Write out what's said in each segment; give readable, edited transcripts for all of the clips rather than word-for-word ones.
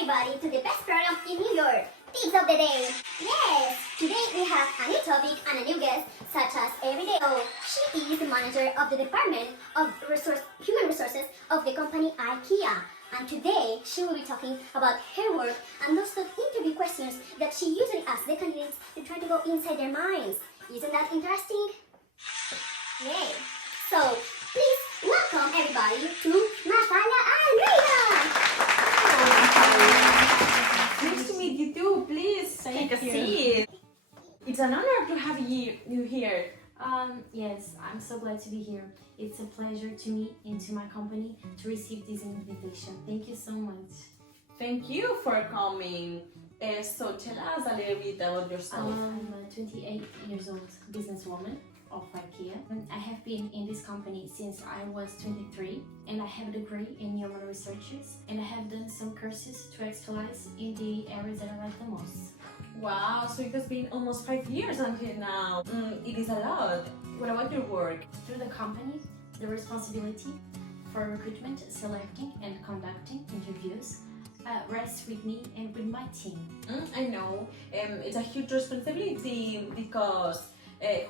everybody to the best program in New York, Tips of the Day. Yes, today we have a new topic and a new guest, such as Everyday O. She is the manager of the Department of Human Resources of the company IKEA. And today she will be talking about her work and those interview questions that she usually asks the candidates to try to go inside their minds. Isn't that interesting? Yay! So, please welcome everybody to Mafalda and Nice to meet you too. Please take a seat. It's an honor to have you here. Yes, I'm so glad to be here. It's a pleasure to meet into my company to receive this invitation. Thank you so much. Thank you for coming. So tell us a little bit about yourself. I'm a 28 years old businesswoman of IKEA. I have been in this company since I was 23 and I have a degree in human researches and I have done some courses to specialize in the areas that I like the most. Wow, so it has been almost 5 years until now. It is a lot. What about your work? Through the company, the responsibility for recruitment, selecting and conducting interviews rests with me and with my team. I know. It's a huge responsibility because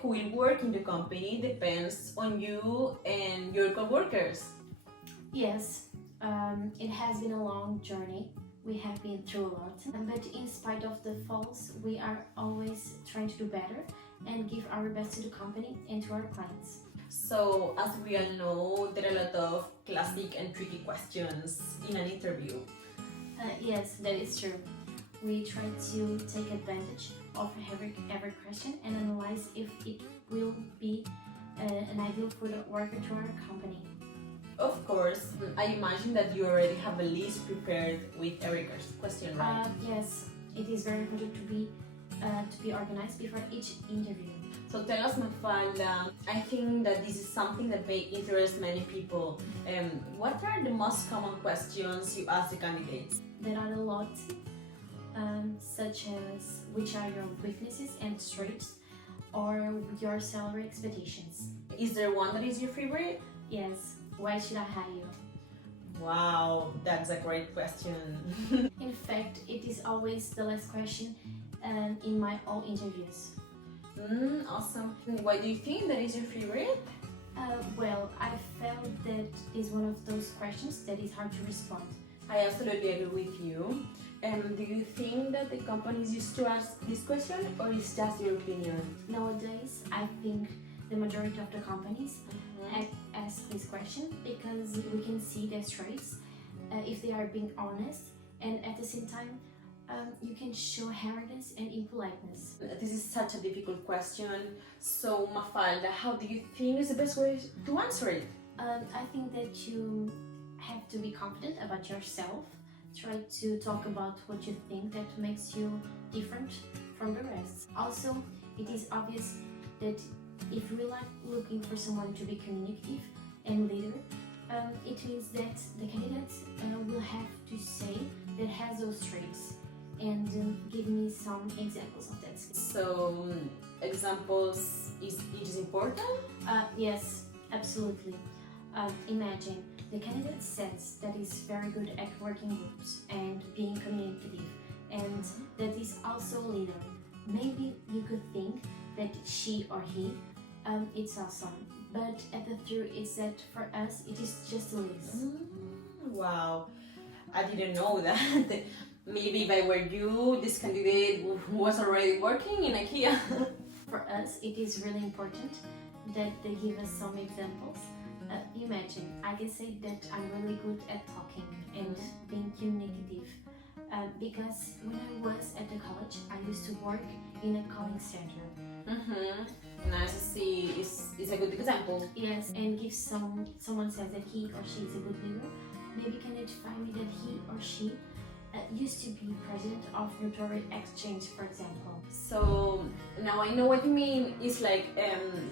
who will work in the company depends on you and your co-workers. Yes, it has been a long journey. We have been through a lot, but in spite of the faults, we are always trying to do better and give our best to the company and to our clients. So, as we all know, there are a lot of classic and tricky questions in an interview. Yes, that is true. We try to take advantage of every question and analyze if it will be an ideal for the worker to our company. Of course, I imagine that you already have a list prepared with every question, right? Yes, it is very important to be organized before each interview. So tell us, Mafalda, I think that this is something that may interest many people. What are the most common questions you ask the candidates? There are a lot, such as which are your weaknesses and strengths, or your salary expectations. Is there one that is your favorite? Yes, why should I hire you? Wow, that's a great question. In fact, it is always the last question in my all interviews. Awesome. Why do you think that is your favorite? Well, I felt that is one of those questions that is hard to respond. I absolutely agree with you. Do you think that the companies used to ask this question, or is just your opinion? Nowadays, I think the majority of the companies ask this question because we can see their traits if they are being honest, and at the same time you can show arrogance and impoliteness. This is such a difficult question. So, Mafalda, how do you think is the best way to answer it? I think that you have to be confident about yourself. Try to talk about what you think that makes you different from the rest. Also, it is obvious that if we like looking for someone to be communicative and leader, it means that the candidates will have to say that has those traits and give me some examples of that. So, examples is important? Yes, absolutely. Imagine the candidate says that is very good at working groups and being communicative, and that is also a leader. Maybe you could think that she or he it's awesome, but at the truth is that for us it is just a list. Wow, I didn't know that. Maybe if I were you, this candidate was already working in IKEA. For us, it is really important that they give us some examples. Imagine, I can say that I'm really good at talking and being communicative because when I was at the college, I used to work in a calling center. Nice to see. Is a good example. Yes, and if someone says that he or she is a good leader, maybe can identify me that he or she used to be president of Notary Exchange, for example. So now I know what you mean. It's like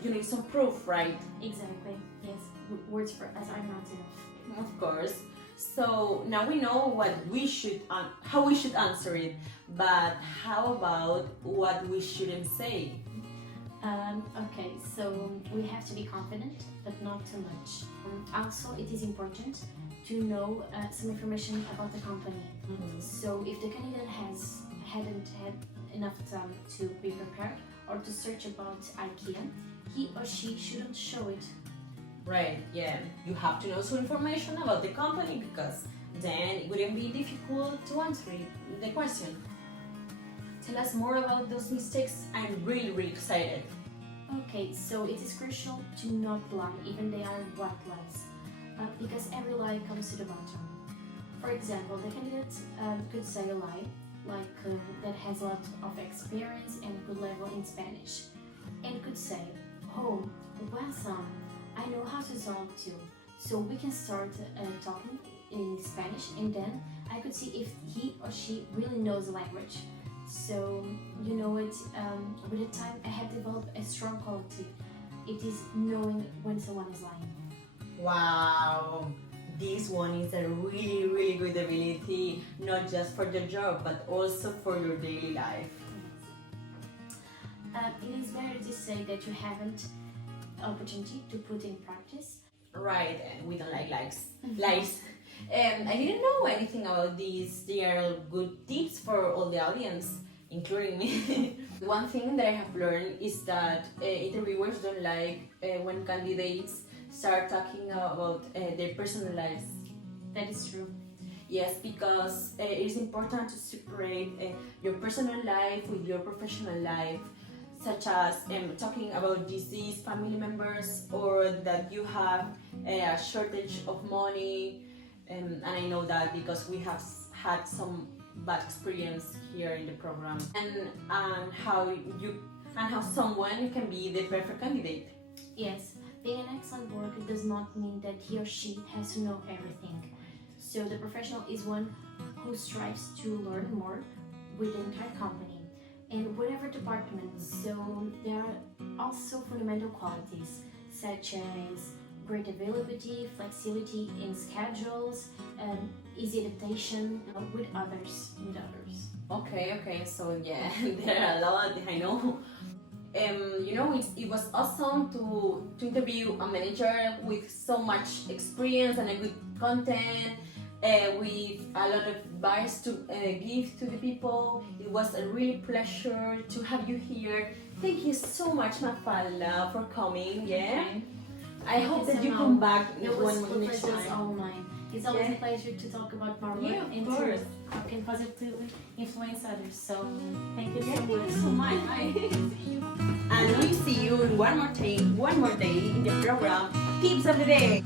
you need some proof, right? Exactly. Yes, words for us are not enough. Of course. So now we know how we should answer it. But how about what we shouldn't say? Okay, so we have to be confident, but not too much. Also, it is important to know some information about the company. So if the candidate hadn't had enough time to be prepared or to search about IKEA, he or she shouldn't show it. Right, yeah. You have to know some information about the company because then it wouldn't be difficult to answer the question. Tell us more about those mistakes. I'm really, really excited. Okay, so it is crucial to not lie, even they are white lies, because every lie comes to the bottom. For example, the candidate could say a lie, like that has a lot of experience and good level in Spanish, and could say, "Oh, awesome, I know how to talk too, so we can start talking in Spanish, and then I could see if he or she really knows the language." So, you know it, with the time I have developed a strong quality. It is knowing when someone is lying. Wow, this one is a really, really good ability, not just for your job, but also for your daily life. It is better to say that you haven't opportunity to put in practice. Right, and we don't like lies. I didn't know anything about these. They are good tips for all the audience, including me. One thing that I have learned is that interviewers don't like when candidates start talking about their personal lives. That is true. Yes, because it is important to separate your personal life with your professional life, such as talking about disease, family members, or that you have a shortage of money. And I know that because we have had some bad experience here in the program, and how someone can be the perfect candidate. Yes, being an excellent worker does not mean that he or she has to know everything. So the professional is one who strives to learn more with the entire company in whatever department. So there are also fundamental qualities such as great availability, flexibility in schedules, easy adaptation with others. Okay, so yeah, there are a lot, I know. It was awesome to interview a manager with so much experience and a good content, with a lot of advice to give to the people. It was a really pleasure to have you here. Thank you so much, Mafalda, for coming. Yeah. Okay. I hope that you come back It was next time. all mine. It's always a pleasure to talk about my work and course. how can positively influence others. So thank you Thank so you much. so much. And we'll see you one more day in the program Tips of the Day.